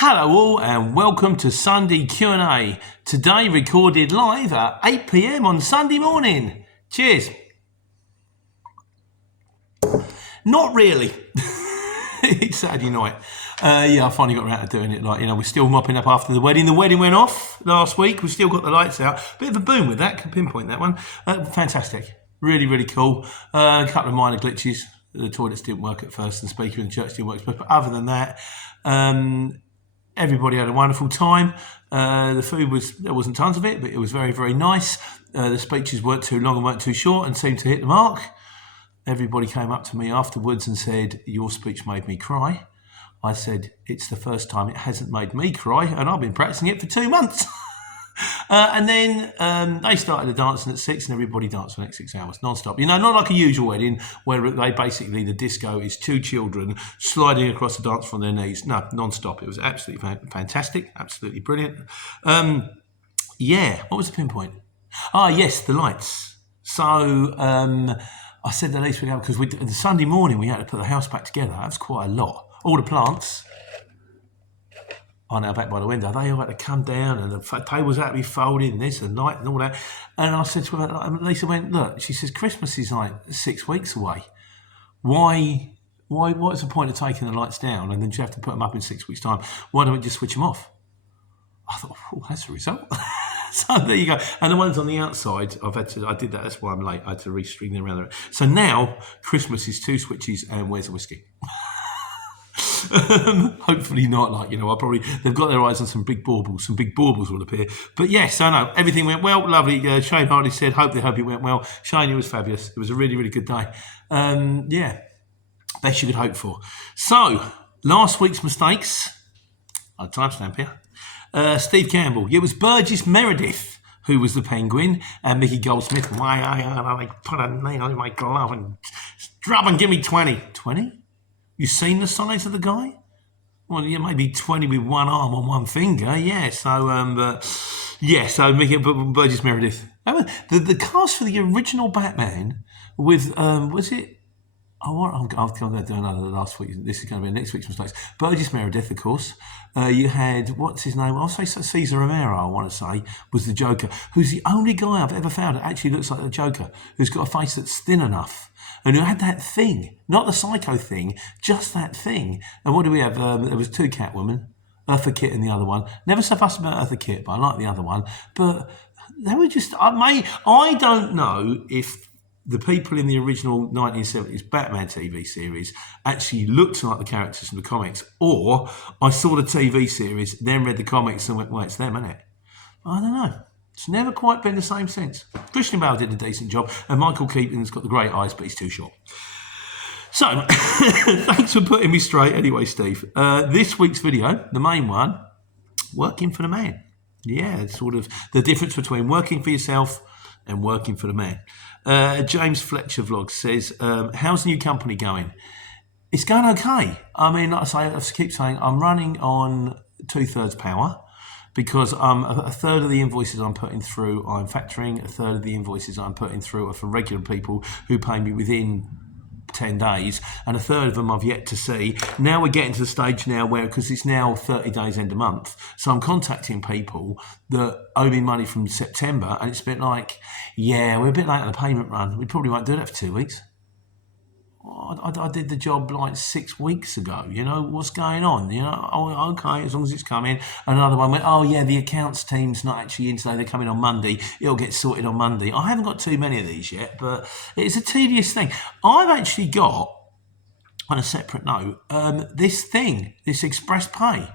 Hello all and welcome to Sunday Q&A. Today recorded live at 8 PM on Sunday morning. Cheers. Not really. It's Saturday night. I finally got around to doing it. We're still mopping up after the wedding. The wedding went off last week. We've still got the lights out. Bit of a boom with that. Can pinpoint that one. Fantastic. Really, really cool. A couple of minor glitches. The toilets didn't work at first and the speaker in the church didn't work. But other than that, everybody had a wonderful time. The food there wasn't tons of it, but it was very, very nice. The speeches weren't too long and weren't too short and seemed to hit the mark. Everybody came up to me afterwards and said, "Your speech made me cry." I said, "It's the first time it hasn't made me cry, and I've been practicing it for 2 months." And then they started the dancing at 6 and everybody danced for the next 6 hours, non-stop. Not like a usual wedding where the disco is 2 children sliding across the dance from their knees. No, non-stop. It was absolutely fantastic, absolutely brilliant. What was the pinpoint? Yes, the lights. So I said the least we had, because the Sunday morning we had to put the house back together. That was quite a lot. All the plants are now back by the window. They all had to come down and the tables had to be folded and this and light and all that. And I said to her, and Lisa went, "Look," she says, "Christmas is like 6 weeks away. What's the point of taking the lights down and then you have to put them up in 6 weeks' time? Why don't we just switch them off?" I thought, "Oh, that's the result." So there you go. And the ones on the outside, I did that. That's why I'm late. I had to restring them around. So now Christmas is 2 switches and where's the whiskey? Hopefully not. They've got their eyes on some big baubles. Some big baubles will appear. But yes, I know everything went well. Lovely. Shane Hardy said, hope it went well. Shane, it was fabulous. It was a really, really good day. Best you could hope for. So last week's mistakes. I'll timestamp here. Steve Campbell. It was Burgess Meredith who was the penguin, and Mickey Goldsmith. Why I put a nail in my glove and drop and give me 20. 20? You seen the size of the guy? Well, yeah, maybe 20 with one arm on one finger. Yeah. So Mickey Burgess Meredith. The cast for the original Batman with was it? I'm going to do another last week. This is going to be next week's mistakes. Burgess Meredith, of course. You had, what's his name? I'll say Cesar Romero, I want to say, was the Joker, who's the only guy I've ever found that actually looks like the Joker, who's got a face that's thin enough, and who had that thing, not the psycho thing, just that thing. And what do we have? There was 2 Catwomen, Eartha Kitt and the other one. Never so fussed about Eartha Kitt, but I like the other one. But they were just, I don't know if the people in the original 1970s Batman TV series actually looked like the characters from the comics, or I saw the TV series, then read the comics and went, well, it's them, isn't it? I don't know. It's never quite been the same since. Christian Bale did a decent job, and Michael Keaton's got the great eyes, but he's too short. So, thanks for putting me straight anyway, Steve. This week's video, the main one, working for the man. Yeah, it's sort of the difference between working for yourself and working for the man. James Fletcher Vlog says, how's the new company going? It's going okay. I mean, like I keep saying, I'm running on 2/3 power because a third of the invoices I'm putting through, I'm factoring. A third of the invoices I'm putting through are for regular people who pay me within 10 days, and a third of them I've yet to see. Now we're getting to the stage now where, because it's now 30 days end of month, so I'm contacting people that owe me money from September, and it's a bit like, yeah, we're a bit late on the payment run. We probably won't do that for 2 weeks. I did the job like 6 weeks ago. What's going on? Oh, okay, as long as it's coming. Another one went, oh yeah, the accounts team's not actually in today, they're coming on Monday. It'll get sorted on Monday. I haven't got too many of these yet, but it's a tedious thing. I've actually got, on a separate note, this Express Pay,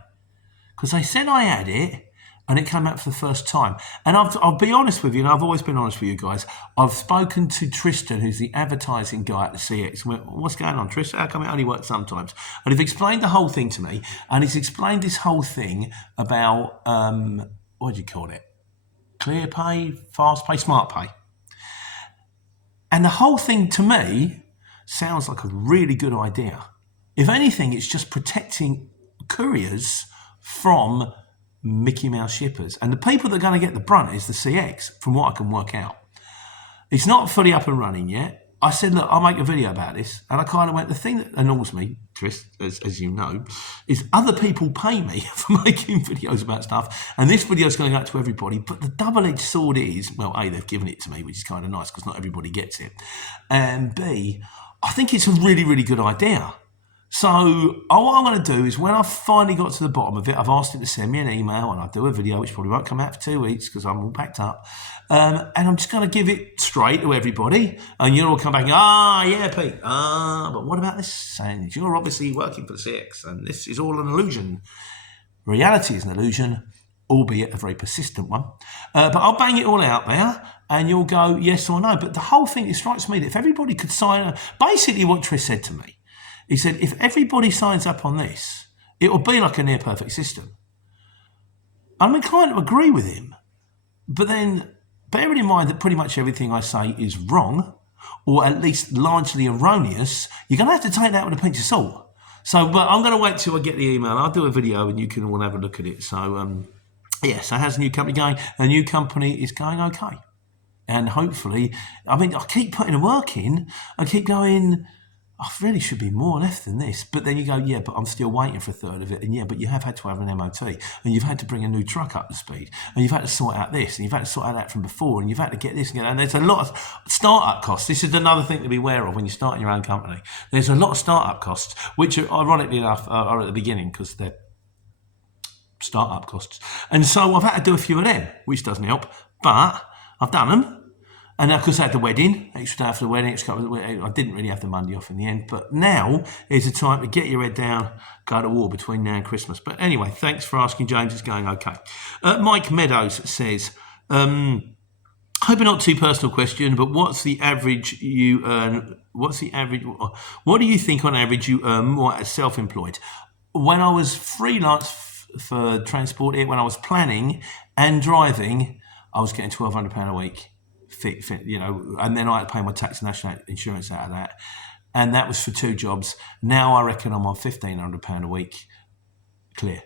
because they said I had it, and it came out for the first time. And I'll be honest with you, and I've always been honest with you guys, I've spoken to Tristan, who's the advertising guy at the CX, and went, what's going on, Tristan? How come it only works sometimes? And he's explained the whole thing to me, and he's explained this whole thing about, what do you call it? Clear Pay, Fast Pay, Smart Pay. And the whole thing to me sounds like a really good idea. If anything, it's just protecting couriers from Mickey Mouse shippers, and the people that are going to get the brunt is the CX, from what I can work out. It's not fully up and running yet. I said, look, I'll make a video about this. And I kind of went, the thing that annoys me, Tris, as you know, is other people pay me for making videos about stuff. And this video is going to go out to everybody. But the double-edged sword is, well, A, they've given it to me, which is kind of nice because not everybody gets it. And B, I think it's a really, really good idea. So what I'm going to do is when I've finally got to the bottom of it, I've asked him to send me an email and I'll do a video, which probably won't come out for 2 weeks because I'm all packed up. And I'm just going to give it straight to everybody. And you'll all come back and go, yeah, Pete. But what about this? And you're obviously working for the CX and this is all an illusion. Reality is an illusion, albeit a very persistent one. But I'll bang it all out there and you'll go yes or no. But the whole thing, it strikes me that if everybody could sign, basically what Tris said to me, he said, if everybody signs up on this, it will be like a near perfect system. I'm inclined to agree with him. But then bearing in mind that pretty much everything I say is wrong, or at least largely erroneous, you're going to have to take that with a pinch of salt. So, but I'm going to wait till I get the email. I'll do a video and you can all have a look at it. So, so how's the new company going? The new company is going okay. And hopefully, I mean, I keep putting the work in. I keep going, I really should be more left than this. But then you go, yeah, but I'm still waiting for a third of it. And yeah, but you have had to have an MOT. And you've had to bring a new truck up to speed. And you've had to sort out this. And you've had to sort out that from before. And you've had to get this and get that. And there's a lot of start-up costs. This is another thing to be aware of when you start your own company. There's a lot of start-up costs, which are, ironically enough, are at the beginning because they're start-up costs. And so I've had to do a few of them, which doesn't help. But I've done them. And of course I had the wedding, extra day after the wedding, I didn't really have the Monday off in the end, but now is the time to get your head down, go to war between now and Christmas. But anyway, thanks for asking, James, it's going okay. Mike Meadows says, hope not too personal question, but what's the average you earn, what do you think on average you earn more as self-employed? When I was freelance for transport, when I was planning and driving, I was getting £1,200 a week. And then I had to pay my tax and national insurance out of that, and that was for 2 jobs. Now I reckon I'm on £1,500 a week, clear.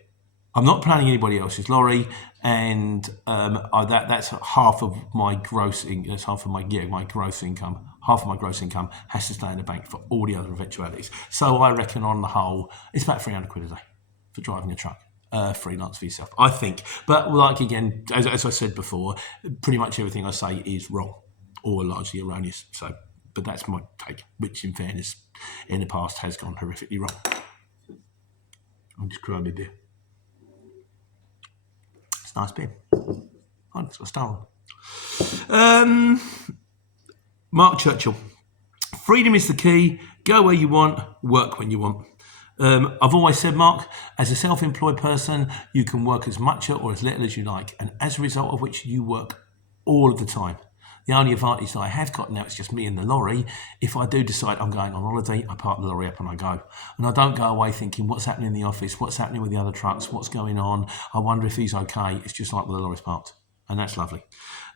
I'm not planning anybody else's lorry, and that's half of my gross. That's half of my gross income. Half of my gross income has to stay in the bank for all the other eventualities. So I reckon on the whole, it's about £300 a day for driving a truck. Freelance for yourself, I think. But like again, as I said before, pretty much everything I say is wrong or largely erroneous. So, but that's my take, which in fairness, in the past has gone horrifically wrong. I'm just crying a beer. It's a nice beer. Oh, it's got a star on. Mark Churchill. Freedom is the key. Go where you want, work when you want. I've always said, Mark, as a self-employed person, you can work as much or as little as you like, and as a result of which you work all of the time. The only advantage that I have got now is just me and the lorry. If I do decide I'm going on holiday, I park the lorry up and I go. And I don't go away thinking, what's happening in the office? What's happening with the other trucks? What's going on? I wonder if he's okay. It's just like where the lorry's parked. And that's lovely.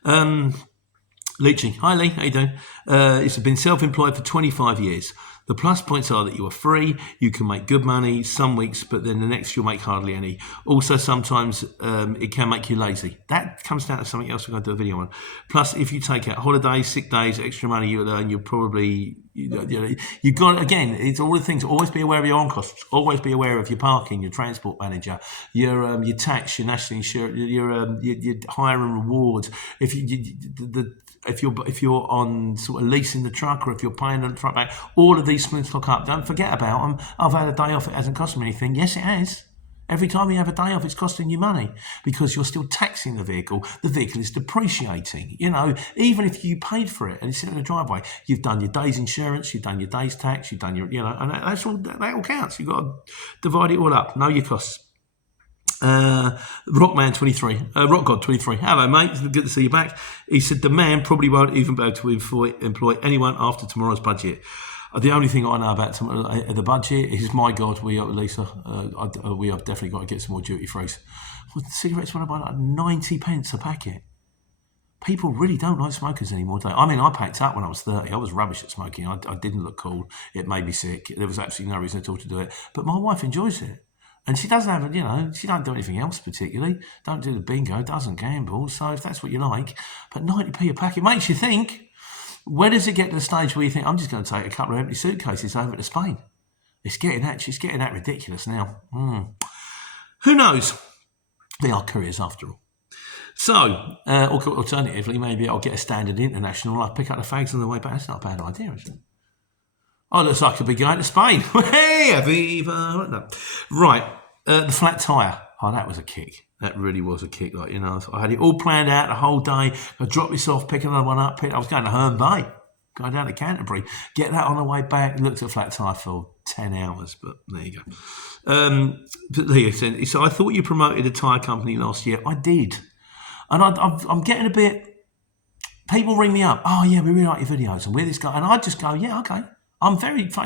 Leachy. Hi, Lee. How you doing? It's been self-employed for 25 years. The plus points are that you are free, you can make good money some weeks, but then the next you'll make hardly any. Also, sometimes it can make you lazy. That comes down to something else we're going to do a video on. Plus, if you take out holidays, sick days, extra money you'll earn, you'll probably, you've got, again, it's all the things, always be aware of your own costs, always be aware of your parking, your transport manager, your tax, your national insurance, your hire and rewards. If you're on sort of leasing the truck or if you're paying the truck back, all of these things look up. Don't forget about them. I've had a day off, it hasn't cost me anything. Yes, it has. Every time you have a day off, it's costing you money because you're still taxing the vehicle. The vehicle is depreciating. Even if you paid for it and it's sitting in the driveway, you've done your day's insurance, you've done your day's tax, you've done your, and that all counts. You've got to divide it all up. Know your costs. Rockman 23, Rock God 23. Hello, mate. It's good to see you back. He said the man probably won't even be able to employ anyone after tomorrow's budget. The only thing I know about the budget is, my God, Lisa, we have definitely got to get some more duty frees. Well, cigarettes went up by like 90 pence a packet. People really don't like smokers anymore, do they? I mean, I packed up when I was 30. I was rubbish at smoking. I didn't look cool. It made me sick. There was absolutely no reason at all to do it. But my wife enjoys it. And she doesn't have, she don't do anything else particularly. Don't do the bingo, doesn't gamble. So if that's what you like, but 90p a packet makes you think. Where does it get to the stage where you think, I'm just going to take a couple of empty suitcases over to Spain? It's getting that ridiculous now. Who knows? They are careers after all. So, alternatively, maybe I'll get a standard international. I'll pick up the fags on the way back. That's not a bad idea, is it? Oh, looks like I could be going to Spain. Hey, Aviva. No. Right, the flat tyre. Oh, that was a kick. That really was a kick. Like, I had it all planned out the whole day. I dropped this off, pick another one up. I was going to Herne Bay, going down to Canterbury. Get that on the way back. Looked at flat tyre for 10 hours, but there you go. But Leah said, so I thought you promoted a tyre company last year. I did. And I'm getting a bit... People ring me up. Oh, yeah, we really like your videos. And we're this guy. And I just go, yeah, okay. I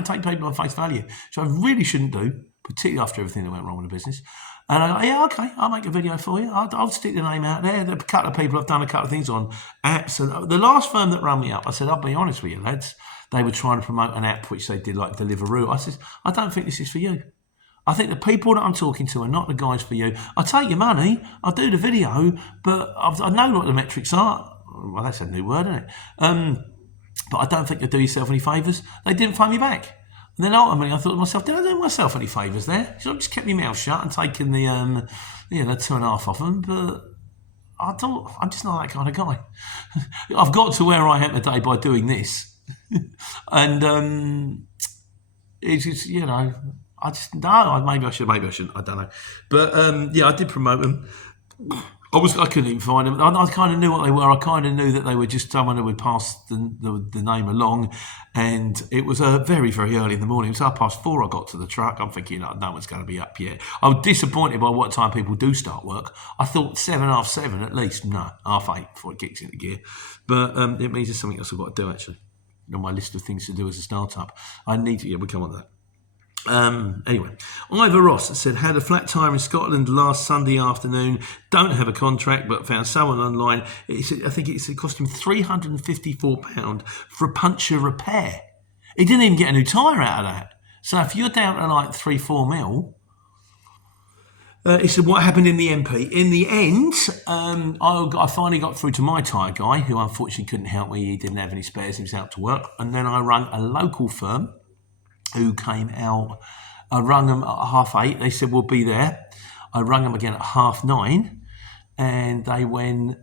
take people on face value. So I really shouldn't do, particularly after everything that went wrong with the business. And I go, yeah, okay, I'll make a video for you. I'll stick the name out there. There are a couple of people I've done a couple of things on apps. And the last firm that rang me up, I said, I'll be honest with you, lads. They were trying to promote an app which they did like Deliveroo. I said, I don't think this is for you. I think the people that I'm talking to are not the guys for you. I'll take your money, I'll do the video, but I know what the metrics are. Well, that's a new word, isn't it? But I don't think you'll do yourself any favours. They didn't phone me back. And then ultimately I thought to myself, did I do myself any favours there? So I just kept my mouth shut and taken the 2.5 off them. But I thought, I'm just not that kind of guy. I've got to where I am today by doing this. And it's just, I just, no, maybe I should, maybe I shouldn't, I don't know. But I did promote them. I couldn't even find them. I kind of knew what they were. I kind of knew that they were just someone who would pass the name along. And it was very, very early in the morning. It was 4:30 I got to the truck. I'm thinking, no one's going to be up yet. I was disappointed by what time people do start work. I thought 7, half 7 at least. No, 8:30 before it kicks into gear. But it means there's something else I've got to do, actually. On my list of things to do as a startup. I need to, we'll come on to that. Anyway, Ivor Ross said, had a flat tyre in Scotland last Sunday afternoon, don't have a contract but found someone online. I think it cost him £354 for a puncture repair. He didn't even get a new tyre out of that. So if you're down to like 3-4 mil, he said, what happened in the MP? In the end, I finally got through to my tyre guy, who unfortunately couldn't help me. He didn't have any spares, he was out to work. And then I rang a local firm who came out. I rang them at 8:30. They said, we'll be there. I rang them again at 9:30. And they went,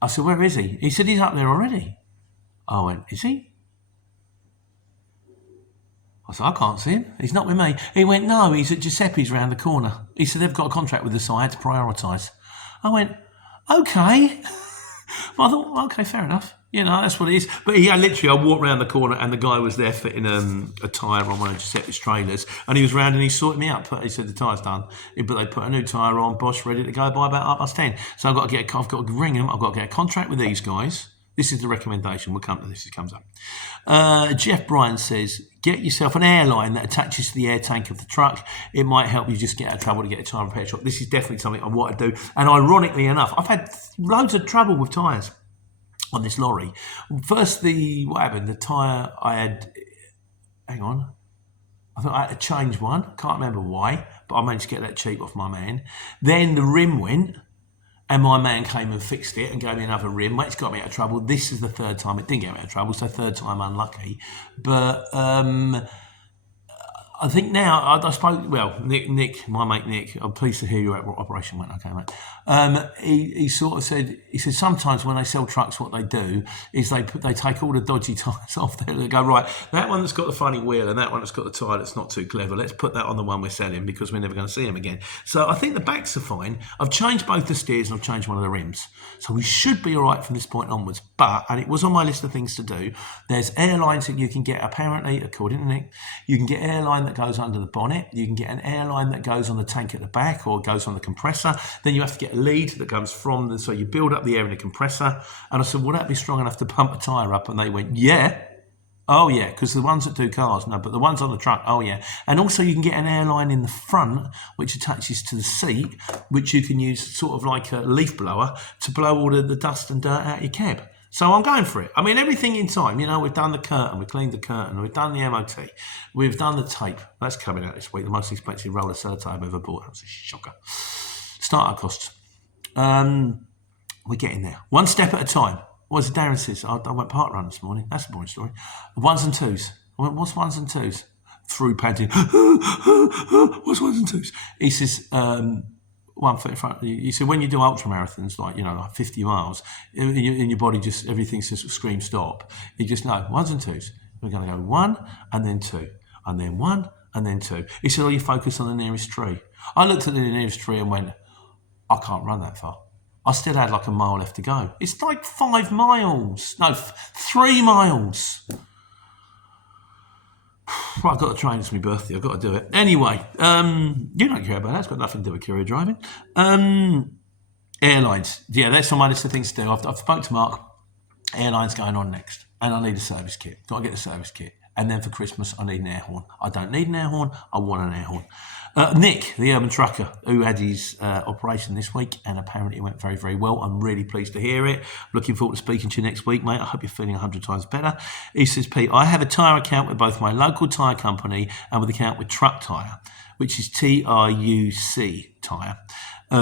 I said, where is he? He said, he's up there already. I went, is he? I said, I can't see him. He's not with me. He went, no, he's at Giuseppe's round the corner. He said, they've got a contract with us, so I had to prioritise. I went, okay. Well, I thought, okay, fair enough. That's what it is. But I walked round the corner and the guy was there fitting a tyre on one of Giuseppe's trailers, and he was round and he sorted me out. He said the tyre's done, but they put a new tyre on, Bosch, ready to go by about 10:30. So I've got to ring them. I've got to get a contract with these guys. This is the recommendation. We'll come to this. It comes up. Jeff Bryan says, get yourself an airline that attaches to the air tank of the truck. It might help you just get out of trouble to get a tyre repair shop. This is definitely something I want to do. And ironically enough, I've had loads of trouble with tyres on this lorry. First, what happened? The tyre I had, hang on, I thought I had to change one. Can't remember why, but I managed to get that cheap off my man. Then the rim went, and my man came and fixed it and gave me another rim, which got me out of trouble. This is the third time it didn't get me out of trouble, so third time unlucky. But I think now, I spoke, Nick, my mate Nick, I'm pleased to hear your operation went okay, mate. He sort of said, sometimes when they sell trucks, what they do is they take all the dodgy tyres off there. They go, right, that one that's got the funny wheel and that one that's got the tyre that's not too clever, let's put that on the one we're selling because we're never going to see them again. So I think the backs are fine. I've changed both the steers and I've changed one of the rims. So we should be all right from this point onwards. But, and it was on my list of things to do, there's airlines that you can get, apparently, according to Nick, you can get airline that goes under the bonnet, you can get an airline that goes on the tank at the back or goes on the compressor, then you have to get a lead that comes from so you build up the air in the compressor. And I said, will that be strong enough to pump a tyre up? And they went, yeah. Oh yeah, because the ones that do cars, no, but the ones on the truck, oh yeah. And also you can get an airline in the front which attaches to the seat, which you can use sort of like a leaf blower to blow all the dust and dirt out your cab. So I'm going for it. I mean, everything in time. We've done the curtain, we've cleaned the curtain, we've done the MOT, we've done the tape. That's coming out this week. The most expensive roll of sellotape I've ever bought. That was a shocker. Startup costs. We're getting there. One step at a time. What was it Darren says? I went park run this morning. That's a boring story. Ones and twos. I went, what's ones and twos? Through panting. What's ones and twos? He says, 1:35. He said, when you do ultra marathons, like 50 miles, in your body just everything says scream stop. You just know ones and twos. We're going to go one and then two, and then one and then two. He said, you focus on the nearest tree. I looked at the nearest tree and went, I can't run that far. I still had like a mile left to go. It's like 5 miles. No, 3 miles. Right, I've got to train. It's my birthday. I've got to do it. Anyway, you don't care about that. It's got nothing to do with courier driving. Airlines. Yeah, that's on my list of things to do. I've spoke to Mark. Airlines going on next. And I need a service kit. Got to get a service kit. And then for Christmas, I need an air horn. I don't need an air horn. I want an air horn. Nick, the urban trucker, who had his operation this week, and apparently it went very, very well. I'm really pleased to hear it. Looking forward to speaking to you next week, mate. I hope you're feeling 100 times better. He says, Pete, I have a tyre account with both my local tyre company and with account with Truck Tyre, which is TRUC Tyre.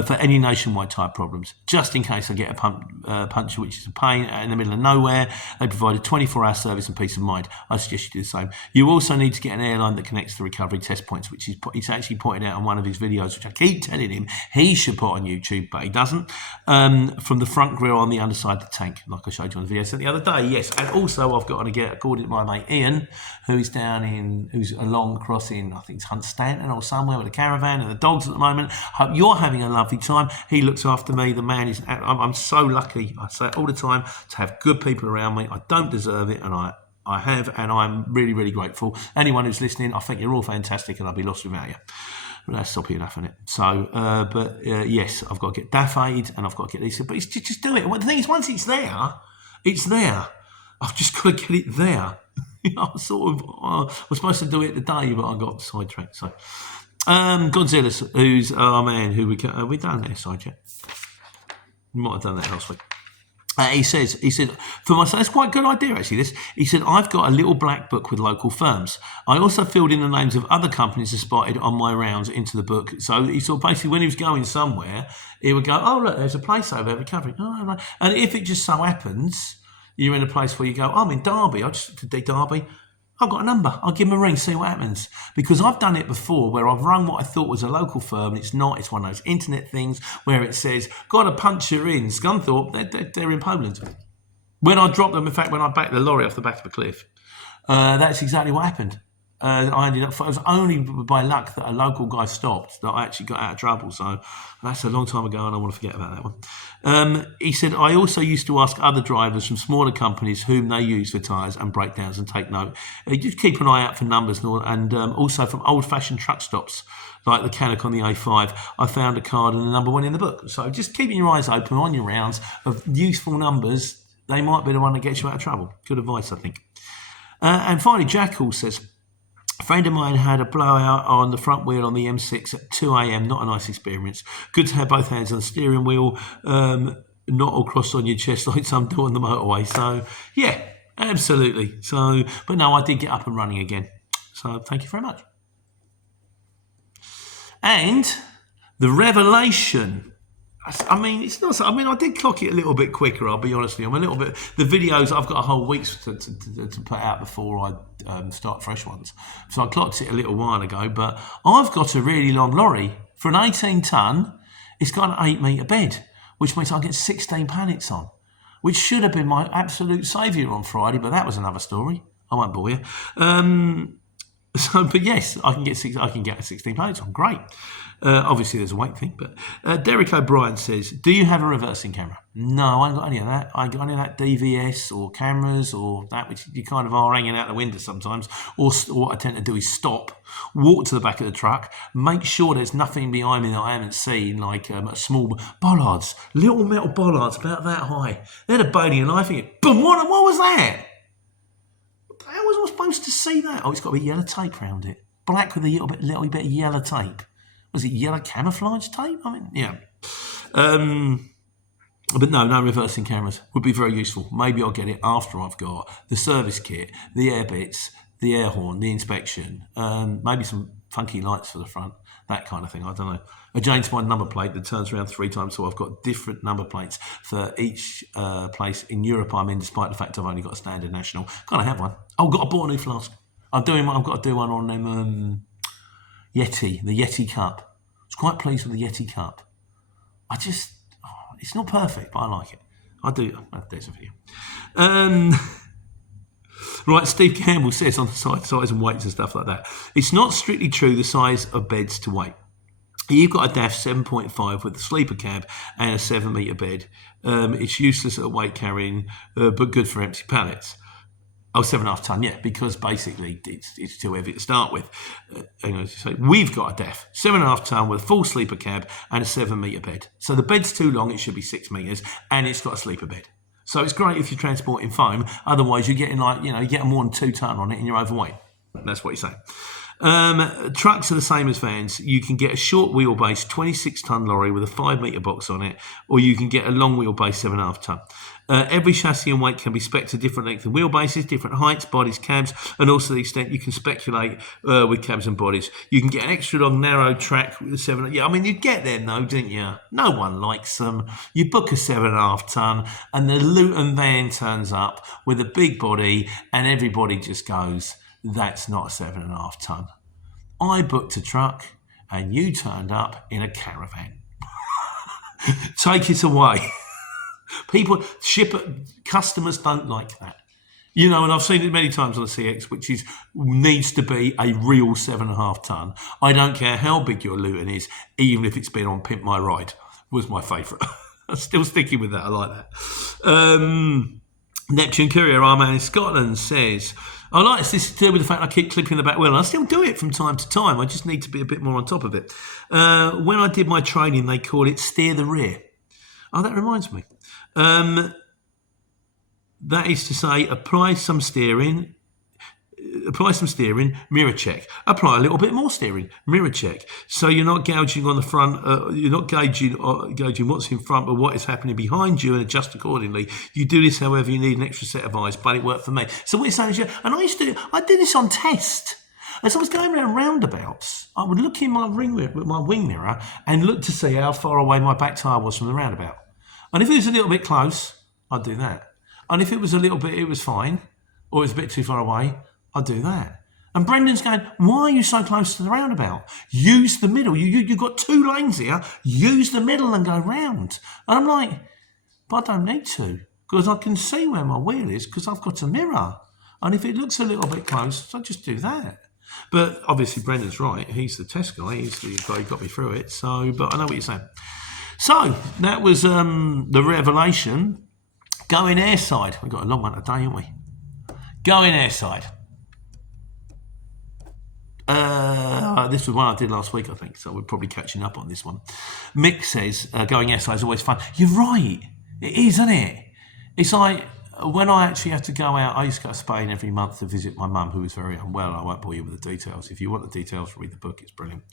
For any nationwide type problems, just in case I get a puncture, which is a pain in the middle of nowhere. They provide a 24-hour service and peace of mind. I suggest you do the same. You also need to get an airline that connects the recovery test points, which he's actually pointed out on one of his videos, which I keep telling him he should put on YouTube, but he doesn't. From the front grille on the underside of the tank, like I showed you on the video the other day. Yes, and also I've got to get, according to my mate Ian, who's along crossing, I think it's Hunstanton or somewhere with a caravan and the dogs at the moment. Hope you're having a lovely time. He looks after me. The man is. I'm so lucky. I say it all the time to have good people around me. I don't deserve it, and I have, and I'm really, really grateful. Anyone who's listening, I think you're all fantastic, and I'd be lost without you. That's soppy enough, isn't it? So, yes, I've got to get DAF aid, and I've got to get these. But it's just do it. Well, the thing is, once it's there, it's there. I've just got to get it there. I was supposed to do it today, but I got sidetracked. So. Godzilla, who's our man, who we done Airside yet? We might have done that last week. He said, for myself, it's quite a good idea actually. This, he said, I've got a little black book with local firms. I also filled in the names of other companies I spotted on my rounds into the book. So he saw basically when he was going somewhere, he would go, oh look, there's a place over there recovering. Oh, right. And if it just so happens you're in a place where you go, I'm in Derby, I just did Derby. I've got a number. I'll give them a ring, see what happens. Because I've done it before where I've rung what I thought was a local firm, and it's not. It's one of those internet things where it says, got a puncher in Scunthorpe, they're in Poland. When I dropped them, in fact, when I backed the lorry off the back of a cliff, that's exactly what happened. I ended up, it was only by luck that a local guy stopped that I actually got out of trouble. So that's a long time ago and I want to forget about that one. He said, I also used to ask other drivers from smaller companies whom they use for tyres and breakdowns and take note. Just keep an eye out for numbers and also from old-fashioned truck stops like the Conc on the A5. I found a card and the number one in the book. So just keeping your eyes open on your rounds of useful numbers. They might be the one that gets you out of trouble. Good advice, I think. And finally, Jackal says, a friend of mine had a blowout on the front wheel on the M6 at 2 a.m. Not a nice experience. Good to have both hands on the steering wheel, not all crossed on your chest like some do on the motorway. So, yeah, absolutely. So, but no, I did get up and running again. So, thank you very much. And the revelation. I mean, it's not. I mean, I did clock it a little bit quicker. I'll be honest with you. I'm a little bit. The videos I've got a whole week to put out before I start fresh ones. So I clocked it a little while ago. But I've got a really long lorry for an 18-ton. It's got an 8-metre bed, which means I get 16 pallets on, which should have been my absolute saviour on Friday. But that was another story. I won't bore you. But yes, I can get 16 pallets on. Great. Obviously, there's a weight thing, but Derek O'Brien says, do you have a reversing camera? No, I ain't got any of that. I ain't got any of that DVS or cameras or that, which you kind of are hanging out the window sometimes. Or what I tend to do is stop, walk to the back of the truck, make sure there's nothing behind me that I haven't seen, like a small bollards, little metal bollards about that high. They're the bane of your life. You go, boom, what was that? How was I supposed to see that? Oh, it's got to be yellow tape around it. Black with a little bit of yellow tape. Was it yellow camouflage tape? I mean, yeah. But no reversing cameras would be very useful. Maybe I'll get it after I've got the service kit, the air bits, the air horn, the inspection, maybe some funky lights for the front, that kind of thing. I don't know. I changed my number plate that turns around 3 times, so I've got different number plates for each place in Europe I'm in, despite the fact I've only got a standard national. Can't I have one? Oh, I bought a new flask. I've got to do one on them Yeti, the Yeti cup. I was quite pleased with the Yeti cup. It's not perfect, but I like it. I do. There's a video. Right, Steve Campbell says on the size and weights and stuff like that. It's not strictly true the size of beds to weight. You've got a DAF 7.5 with a sleeper cab and a 7 metre bed. It's useless at weight carrying, but good for empty pallets. Oh, 7.5 tonne, yeah, because basically it's too heavy to start with. So we've got a DAF 7.5 tonne with a full sleeper cab and a 7 metre bed. So the bed's too long; it should be 6 metres, and it's got a sleeper bed. So it's great if you're transporting foam. Otherwise, you're getting you get more than 2 tonne on it, and you're overweight. That's what he's saying. Trucks are the same as vans. You can get a short wheelbase 26 tonne lorry with a 5 metre box on it, or you can get a long wheelbase 7.5 tonne. Every chassis and weight can be spec'd to different lengths of wheelbases, different heights, bodies, cabs, and also the extent you can speculate with cabs and bodies. You can get an extra long narrow track with a 7. Yeah, I mean, you get them though, didn't you? No one likes them. You book a 7.5 tonne, and the Luton van turns up with a big body, and everybody just goes, "That's not a 7.5 tonne." I booked a truck, and you turned up in a caravan. Take it away. Customers don't like that. And I've seen it many times on the CX, which needs to be a real 7.5 tonne. I don't care how big your Luton is, even if it's been on Pimp My Ride, was my favourite. I'm still sticking with that. I like that. Neptune Courier, our man in Scotland, says, I like this to do with the fact I keep clipping the back wheel, and I still do it from time to time. I just need to be a bit more on top of it. When I did my training, they call it steer the rear. Oh, that reminds me. That is to say, apply some steering, mirror check. Apply a little bit more steering, mirror check. So you're not gouging on the front, you're not gauging what's in front, but what is happening behind you, and adjust accordingly. You do this however you need an extra set of eyes, but it worked for me. So what you're saying is, and I did this on test. As I was going around roundabouts, I would look in my wing mirror and look to see how far away my back tyre was from the roundabout. And if it was a little bit close, I'd do that. And if it was a little bit, it was fine, or it was a bit too far away, I'd do that. And Brendan's going, why are you so close to the roundabout? Use the middle. You've got 2 lanes here. Use the middle and go round. And I'm like, but I don't need to, because I can see where my wheel is, because I've got a mirror. And if it looks a little bit close, I just do that. But obviously Brendan's right. He's the test guy. He's the guy who got me through it. So, but I know what you're saying. So that was the revelation. Going airside. We've got a long one today, haven't we? Going airside. This was one I did last week, I think, so we're probably catching up on this one. Mick says, going airside is always fun. You're right. It is, isn't it? It's like, when I actually have to go out, I used to go to Spain every month to visit my mum, who was very unwell. I won't bore you with the details. If you want the details, read the book. It's brilliant.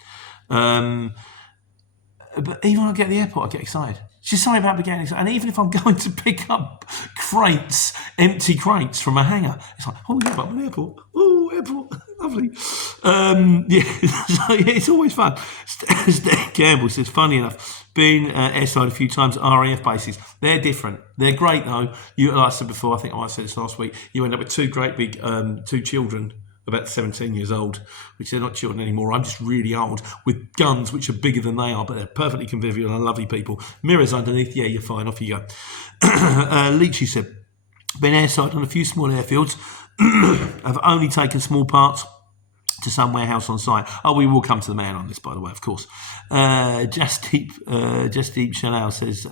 But even when I get to the airport, I get excited. It's just something about getting excited. And even if I'm going to pick up empty crates from a hangar, it's like, oh, yeah, I'm at an airport. Oh, airport. Lovely. It's always fun. Steve Campbell says, funny enough, been airside a few times at RAF bases. They're different. They're great, though. Like I said before, I think I might have said this last week, you end up with 2 great big, 2 children, about 17 years old, which they're not children anymore. I'm just really old, with guns which are bigger than they are, but they're perfectly convivial and lovely people. Mirrors underneath, yeah, you're fine, off you go. Leachy said, been airside on a few small airfields, have only taken small parts to some warehouse on site. Oh, we will come to the man on this, by the way, of course. Just Deep Chanel says,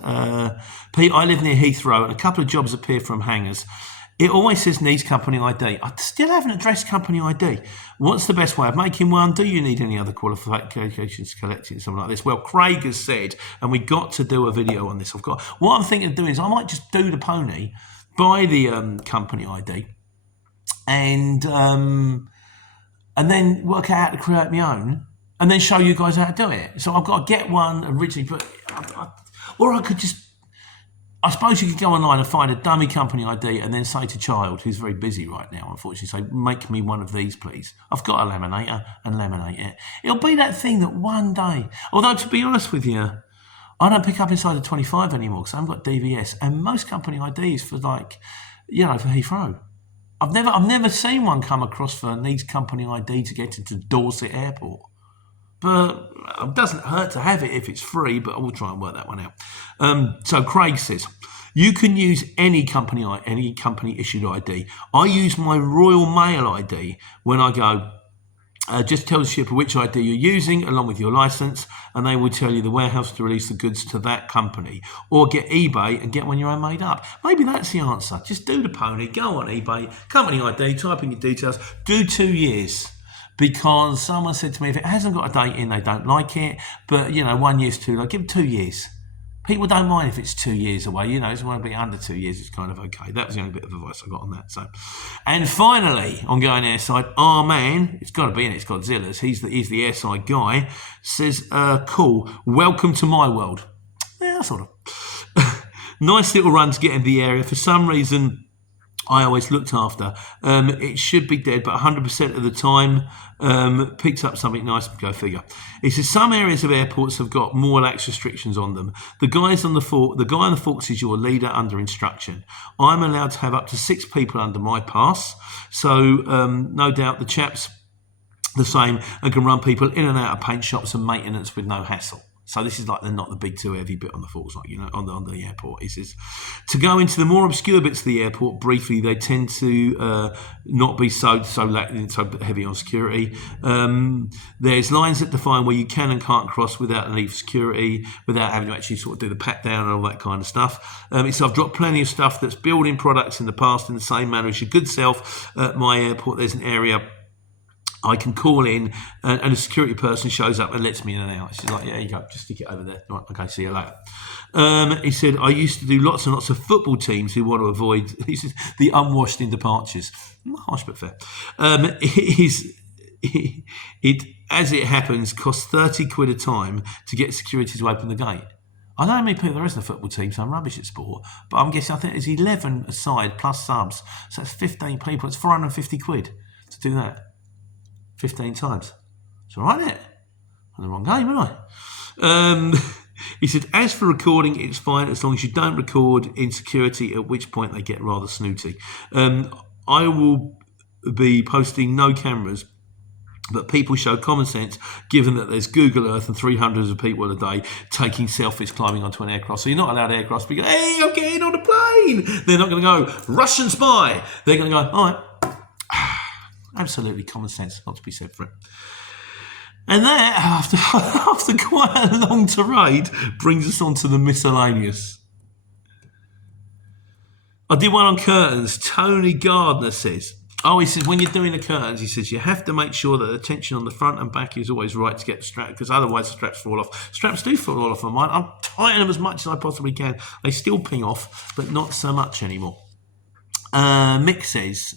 Pete, I live near Heathrow and a couple of jobs appear from hangars. It always says needs company ID. I still haven't addressed company ID. What's the best way of making one? Do you need any other qualifications collecting something like this? Well, Craig has said, and we got to do a video on this. What I'm thinking of doing is I might just do the pony, buy the company ID, and then work out how to create my own, and then show you guys how to do it. So I've got to get one originally, or I could just I suppose you could go online and find a dummy company ID and then say to child, who's very busy right now, unfortunately, say, make me one of these, please. I've got a laminator and laminate it. It'll be that thing that one day, although to be honest with you, I don't pick up inside the 25 anymore because I haven't got DVS, and most company IDs for for Heathrow. I've never seen one come across for needs company ID to get into Dorset Airport. But it doesn't hurt to have it if it's free, but I will try and work that one out. So Craig says, you can use any company issued ID. I use my Royal Mail ID when I go. Just tell the shipper which ID you're using along with your license, and they will tell you the warehouse to release the goods to that company. Or get eBay and get one your own made up. Maybe that's the answer. Just do the pony, go on eBay, company ID, type in your details, do 2 years. Because someone said to me, if it hasn't got a date in, they don't like it. But, 1 year's too long. Give them 2 years. People don't mind if it's 2 years away. It's want to be under 2 years. It's kind of okay. That was the only bit of advice I got on that. So, and finally, on going Airside, our man, it's got to be in it. It's Godzilla's. He's the Airside guy. Says, cool. Welcome to my world. Yeah, sort of. Nice little run to get in the area. For some reason, I always looked after. It should be dead, but 100% of the time picks up something nice. Go figure. He says some areas of airports have got more lax restrictions on them. The guy on the forks is your leader under instruction. I'm allowed to have up to 6 people under my pass, so no doubt the chap's the same and can run people in and out of paint shops and maintenance with no hassle. So this is like not the big too heavy bit on the forks, on the airport. He says, to go into the more obscure bits of the airport briefly, they tend to not be so heavy on security. There's lines that define where you can and can't cross without the need for security, without having to actually sort of do the pat down and all that kind of stuff. So I've dropped plenty of stuff that's building products in the past in the same manner as your good self. At my airport, there's an area I can call in and a security person shows up and lets me in and out. She's like, yeah, you go, just stick it over there. Right, okay, see you later. He said, I used to do lots and lots of football teams who want to avoid the unwashed in departures. Harsh but fair. As it happens, costs 30 quid a time to get security to open the gate. I don't know how many people there is in the football team, so I'm rubbish at sport. But I'm guessing, I think there's 11 aside plus subs. So that's 15 people. It's 450 quid to do that. 15 times. It's all right, isn't it? I'm the wrong game, aren't I? He said, as for recording, it's fine as long as you don't record in security, at which point they get rather snooty. I will be posting no cameras, but people show common sense given that there's Google Earth and 300 of people a day taking selfies climbing onto an aircraft. So you're not allowed aircraft to be going, hey, I'm getting on a plane. They're not going to go, Russian spy. They're going to go, all right. Absolutely common sense, not to be said for it. And that, after quite a long tirade, brings us on to the miscellaneous. I did one on curtains. Tony Gardner says, he says, when you're doing the curtains, he says, you have to make sure that the tension on the front and back is always right to get the strap, because otherwise the straps fall off. Straps do fall off on mine. I'm tightening them as much as I possibly can. They still ping off, but not so much anymore. Mick says,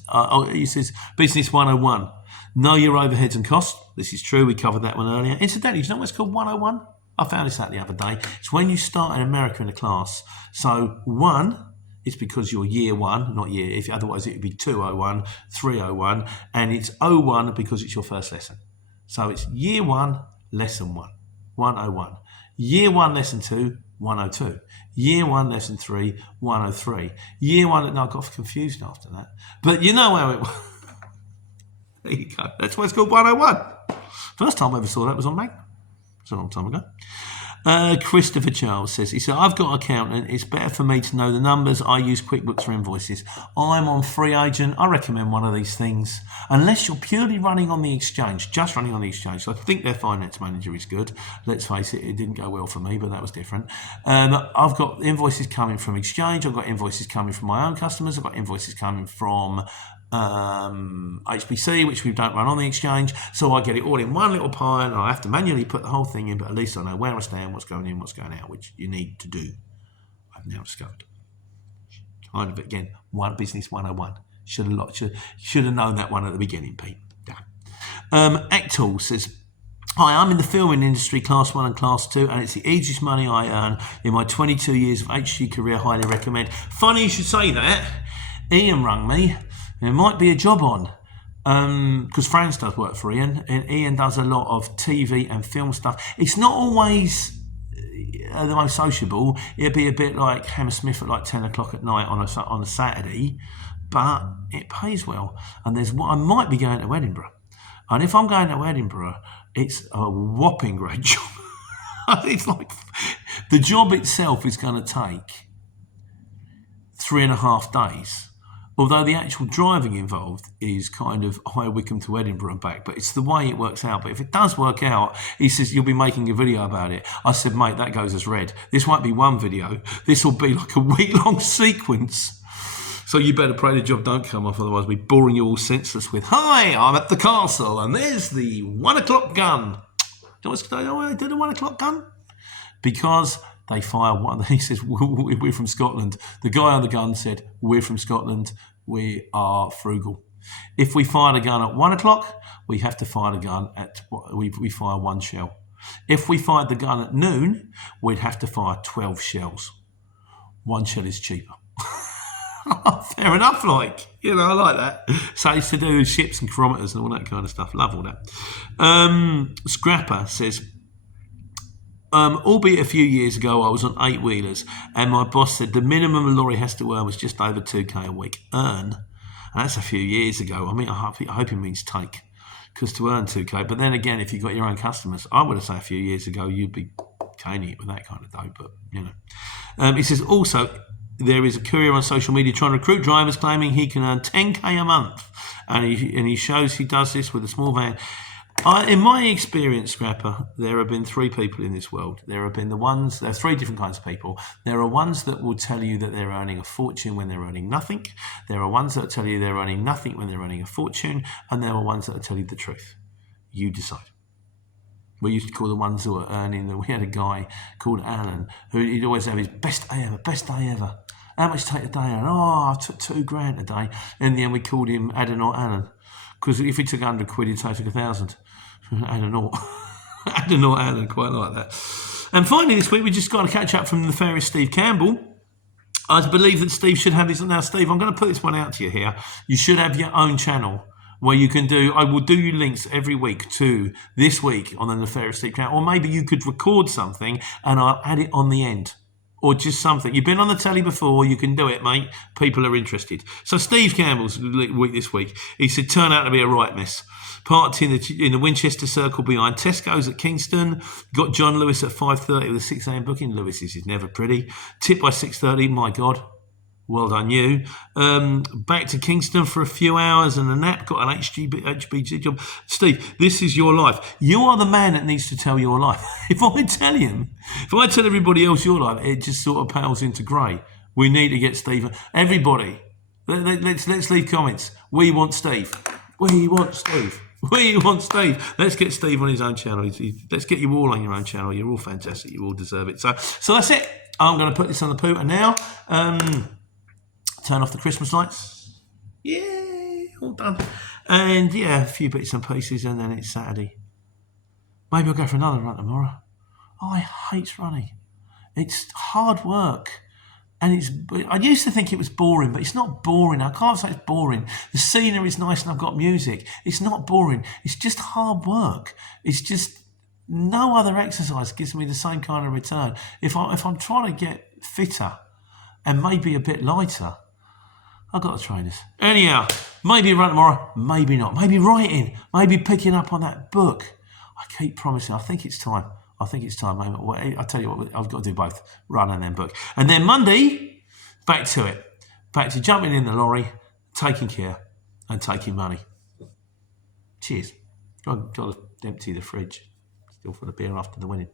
he says, Business 101, know your overheads and costs. This is true, we covered that one earlier. Incidentally, do you know what's called 101? I found this out the other day. It's when you start in America in a class. So 1 is because you're year 1, not year, if otherwise it would be 201, 301, and it's 01 because it's your first lesson. So it's year 1, lesson 1, 101. Year 1, lesson 2, 102. Year 1, lesson 3, 103. Year 1, no, I got confused after that. But you know how it was. There you go. That's why it's called 101. First time I ever saw that was on Magnum. It's a long time ago. Christopher Charles says, he said, I've got an accountant. It's better for me to know the numbers. I use QuickBooks for invoices. I'm on free agent. I recommend one of these things. Unless you're purely running on the exchange, just running on the exchange. So I think their finance manager is good. Let's face it, it didn't go well for me, but that was different. I've got invoices coming from exchange. I've got invoices coming from my own customers. I've got invoices coming from HBC, which we don't run on the exchange, so I get it all in one little pile and I have to manually put the whole thing in, but at least I know where I stand, what's going in, what's going out, which you need to do. I've now discovered. Kind of, again, one business 101. Should have known that one at the beginning, Pete. Yeah. Actal says, Hi, I'm in the filming industry, Class 1 and Class 2, and it's the easiest money I earn in my 22 years of HG career. Highly recommend. Funny you should say that. Ian rang me. There might be a job on. Because Franz does work for Ian, and Ian does a lot of TV and film stuff. It's not always the most sociable. It'd be a bit like Hammersmith at like 10 o'clock at night on a Saturday, but it pays well. And I might be going to Edinburgh. And if I'm going to Edinburgh, it's a whopping great job. It's like the job itself is going to take 3.5 days. Although the actual driving involved is kind of High Wycombe to Edinburgh and back, but it's the way it works out. But if it does work out, he says, you'll be making a video about it. I said, mate, that goes as read. This won't be one video. This will be like a week-long sequence. So you better pray the job don't come off, otherwise we'll be boring you all senseless with, hi, I'm at the castle, and there's the 1 o'clock gun. Do you know why they do the 1 o'clock gun? Because they fire one. He says, we're from Scotland. The guy on the gun said, we're from Scotland. We are frugal. If we fire a gun at 1 o'clock, we have to fire the gun at, we fire 1 shell. If we fired the gun at noon, we'd have to fire 12 shells. 1 shell is cheaper. Fair enough, I like that. So it's to do with ships and kilometres and all that kind of stuff. Love all that. Scrapper says, albeit a few years ago, I was on 8-wheelers, and my boss said the minimum a lorry has to earn was just over 2k a week. And that's a few years ago. I mean, I hope it means take, because to earn 2k. But then again, if you've got your own customers, I would have said a few years ago you'd be caning it with that kind of dough. But he says also there is a courier on social media trying to recruit drivers, claiming he can earn 10k a month, and he shows he does this with a small van. In my experience, Scrapper, there have been 3 people in this world. There are 3 different kinds of people. There are ones that will tell you that they're earning a fortune when they're earning nothing. There are ones that will tell you they're earning nothing when they're earning a fortune. And there are ones that will tell you the truth. You decide. We used to call the ones who were earning, we had a guy called Alan, who he'd always have his best day ever. How much take a day? I took £2,000 a day. In the end, we called him Alan. Because if he took 100 quid, he'd take 1,000. Alan, quite like that. And finally this week, we just got to catch up from the nefarious Steve Campbell. I believe that Steve should have his... Now, Steve, I'm going to put this one out to you here. You should have your own channel where you can do... I will do you links every week to this week on the nefarious Steve Campbell. Or maybe you could record something and I'll add it on the end. Or just something. You've been on the telly before, you can do it, mate. People are interested. So Steve Campbell's week this week, he said, turned out to be a right mess. Parked in the Winchester Circle behind Tesco's at Kingston. Got John Lewis at 5:30 with a 6 a.m. booking. Lewis is never pretty. Tipped by 6:30, my God. Well done, you. Back to Kingston for a few hours and a nap. Got an HBG job. Steve, this is your life. You are the man that needs to tell your life. If I tell everybody else your life, it just sort of pales into grey. We need to get Steve. Everybody, let's leave comments. We want Steve. We want Steve. We want Steve. Let's get Steve on his own channel. Let's get you all on your own channel. You're all fantastic. You all deserve it. So that's it. I'm going to put this on the poo. And now... turn off the Christmas lights. Yeah, all done. And yeah, a few bits and pieces, and then it's Saturday. Maybe I'll go for another run tomorrow. I hate running. It's hard work. And I used to think it was boring, but it's not boring. I can't say it's boring. The scenery is nice and I've got music. It's not boring. It's just hard work. It's just no other exercise gives me the same kind of return. If I'm trying to get fitter and maybe a bit lighter, I've got to try this. Anyhow, maybe run tomorrow, maybe not. Maybe writing, maybe picking up on that book. I keep promising, I think it's time. Maybe. I tell you what, I've got to do both, run and then book. And then Monday, back to it. Back to jumping in the lorry, taking care and taking money. Cheers. Got to empty the fridge. Still full of beer after the winning.